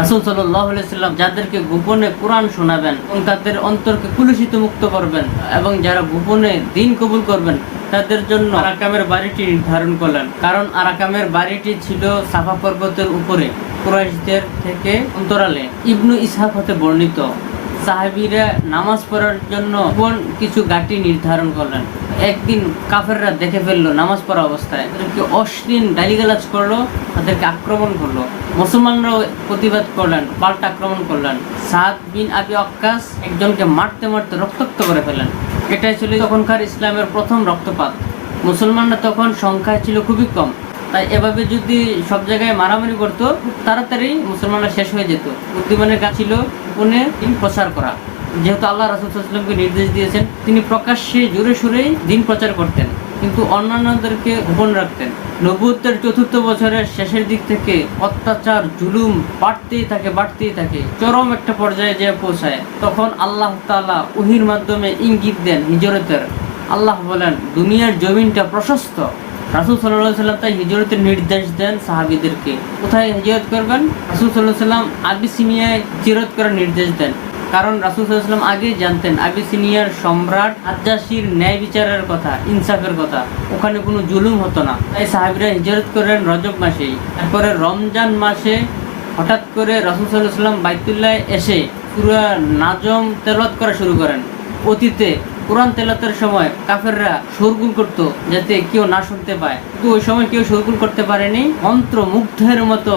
রাসূল সাল্লাল্লাহু আলাইহি সাল্লাম যাদেরকে গোপনে কোরআন শোনাবেন এবং তাদের অন্তরকে কুলুষিত মুক্ত করবেন এবং যারা গোপনে দ্বীন কবুল করবেন তাদের জন্য আরাকামের বাড়িটি নির্ধারণ করলেন। কারণ আরাকামের বাড়িটি ছিল সাফা পর্বতের উপরে, কুরাইশদের থেকে অন্তরালে। ইবনু ইসহাক হতে বর্ণিত, সাহাবীরা নামাজ পড়ার জন্য কিছু ঘাঁটি নির্ধারণ করলেন। একদিন কাফেররা দেখে ফেললো নামাজ পড়া অবস্থায়, তাদেরকে অশ্লীল গালিগালাজ করলো, তাদেরকে আক্রমণ করলো। মুসলমানরাও প্রতিবাদ করলেন, পাল্টা আক্রমণ করলেন। সাদ বিন আবি ওয়াক্কাস একজনকে মারতে মারতে রক্তাক্ত করে ফেলেন। এটাই ছিল তখনকার ইসলামের প্রথম রক্তপাত। মুসলমানরা তখন সংখ্যায় ছিল খুবই কম, তাই এভাবে যদি সব জায়গায় মারামারি করতো তাড়াতাড়ি মুসলমানরা শেষ হয়ে যেত। বুদ্ধিমানের কাজ ছিল গোপনে দিন প্রচার করা। যেহেতু আল্লাহ রাসূল সাল্লাল্লাহু আলাইহি ওয়াসাল্লামকে নির্দেশ দিয়েছেন, তিনি প্রকাশ্যে জোরে সুরেই দিন প্রচার করতেন, কিন্তু অন্যান্যদেরকে গোপন রাখতেন। নবুয়তের ৪র্থ বছরের শেষের দিক থেকে অত্যাচার জুলুম বাড়তেই থাকে, চরম একটা পর্যায়ে যেয়ে পৌঁছায়। তখন আল্লাহ তাআলা ওহীর মাধ্যমে ইঙ্গিত দেন হিজরতের। আল্লাহ বলেন, দুনিয়ার জমিনটা প্রশস্ত। রাসূল সাল্লাল্লাহু আলাইহি ওয়াসাল্লাম তাই হিজরতের নির্দেশ দেন সাহাবীদেরকে। কোথায় হিজরত করবেন? রাসূল সাল্লাল্লাহু আলাইহি ওয়াসাল্লাম আবিসিনিয়ায় হিজরত করার নির্দেশ দেন। কারণ রাসূল সাল্লাল্লাহু আলাইহি ওয়াসাল্লাম আগেই জানতেন আবিসিনিয়ার সম্রাট নাজ্জাশীর ন্যায় বিচারের কথা, ইনসাফের কথা, ওখানে কোনো জুলুম হতো না। তাই সাহাবীরা হিজরত করেন রজব মাসেই। তারপরে রমজান মাসে হঠাৎ করে রাসূল সাল্লাল্লাহু আলাইহি ওয়াসাল্লাম বাইতুল্লাহ এসে সূরা নাজম তেলাওয়াত করা শুরু করেন। অতীতে কোরআন তেলাওয়াতের সময় কাফেররা শোরগোল করত যাতে কেউ না শুনতে পায়, কিন্তু ওই সময় কেউ শোরগোল করতে পারেনি। মন্ত্রমুগ্ধের মতো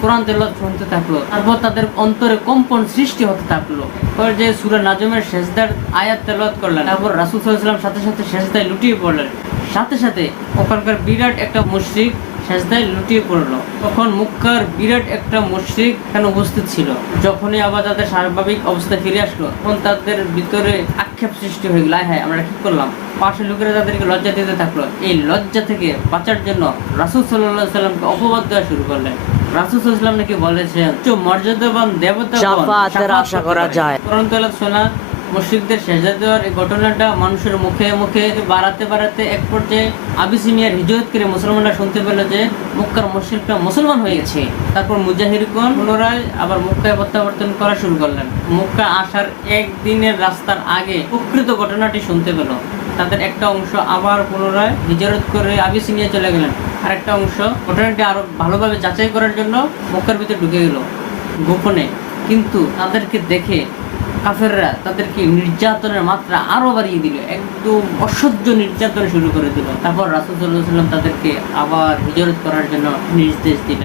কোরআন তেলাওয়াত শুনতে থাকলো। তারপর তাদের অন্তরে কম্পন সৃষ্টি হতে থাকলো। পরে যে সূরা নাজমের সেজদার আয়াত তেলাওয়াত করলেন, তারপর রাসূল সাল্লাল্লাহু আলাইহি ওয়াসাল্লাম সাথে সাথে সেজদায় লুটিয়ে পড়লেন। সাথে সাথে ওখানকার বিরাট একটা মুশরিক সেজদায় লুটিয়ে পড়লো। তখন মক্কার বিরাট একটা মুশরিক এখানে উপস্থিত ছিল। যখনই আবার তাদের স্বাভাবিক অবস্থায় ফিরে আসলো, তখন তাদের ভিতরে আক্ষেপ সৃষ্টি হয়ে গেল, হ্যাঁ আমরা কি করলাম। পাশের লোকেরা তাদেরকে লজ্জা দিতে থাকলো। এই লজ্জা থেকে বাঁচার জন্য রাসূল সাল্লাল্লাহু আলাইহি ওয়াসাল্লামকে অপবাদ দেওয়া শুরু করলেন। রাসূল সাল্লাল্লাহু আলাইহি ওয়াসাল্লাম নাকি বলেছেন, মর্যাদাবান দেবতাগণ শাফাআতের আশা করা যায়। কোরআন তেলাওয়াত শোনা, মুশরিকদের সেজদা দেওয়ার এই ঘটনাটা মানুষের মুখে মুখে বাড়াতে এক পর্যায়ে আবিসিনিয়ার হিজরত করে মুসলমানরা শুনতে পেল যে মক্কার মুশরিকরা মুসলমান হয়ে গেছে। তারপর মুজাহিরগণ পুনরায় আবার মক্কায় প্রত্যাবর্তন করা শুরু করলেন। মক্কা আসার একদিনের রাস্তার আগে প্রকৃত ঘটনাটি শুনতে পেল। তাদের একটা অংশ আবার পুনরায় হিজরত করে আবিসিনিয়া চলে গেলেন, আর একটা অংশ ঘটনাটি আরো ভালোভাবে যাচাই করার জন্য মক্কার ভিতরে ঢুকে গেল গোপনে। কিন্তু তাদেরকে দেখে কাফেররা তাদেরকে নির্যাতনের মাত্রা আরো বাড়িয়ে দিল, একদম অসহ্য নির্যাতন শুরু করে দিল। তারপর রাসূল সাল্লাল্লাহু আলাইহি ওয়াসাল্লাম তাদেরকে আবার হিজরত করার জন্য নির্দেশ দিলেন।